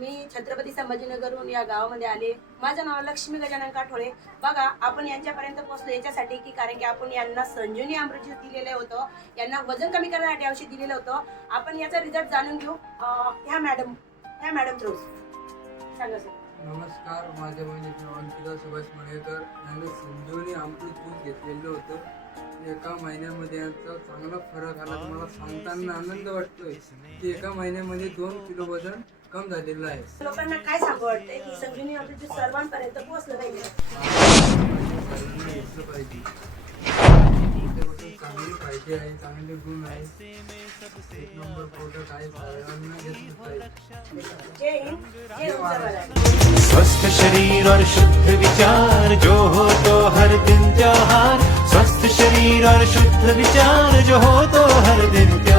मी छत्रपती संभाजीनगरहून या गावामध्ये आले. माझं नाव लक्ष्मी गजानन काठोळे. बघा, आपण यांच्यापर्यंत पोहोचलो याच्यासाठी की कारण की आपण यांना संजीवनी अमृत ज्यूस दिलेलं होतं, यांना वजन कमी करण्यासाठी औषध दिलेलं होतं. आपण याचा रिझल्ट जाणून घेऊ. ह्या मॅडम थ्रू सांगा सर. नमस्कार, माझ्या बहिणीचं नाव अंकिता सुभाष मणेकर. यांनी संजीवनी अमृत ज्यूस घेतलेलं होतं. एका महिन्यामध्ये यांचा चांगला फरक आला. मला सांगताना आनंद वाटतोय की एका महिन्यामध्ये 2 किलो वजन कम झालेलं आहे. लोकांना काय सांगू वाटतंय की संजीवनी अमृत ज्यूस सर्वांपर्यंत पोहोचलं पाहिजे. सर्वांनी घेतलं पाहिजे. त्याच्यापासून चांगले फायदे आहे, चांगले गुण आहे. 1 नंबर प्रोडक्ट आहे. सर्वांना घेतलं पाहिजे. जय हिंद, जय उत्सव. स्वस्थ शरीर और शुद्ध विचार जो हो तो हर दिन त्योहार। स्वस्थ शरीर और शुद्ध विचार जो हो तो हर दिन त्योहार।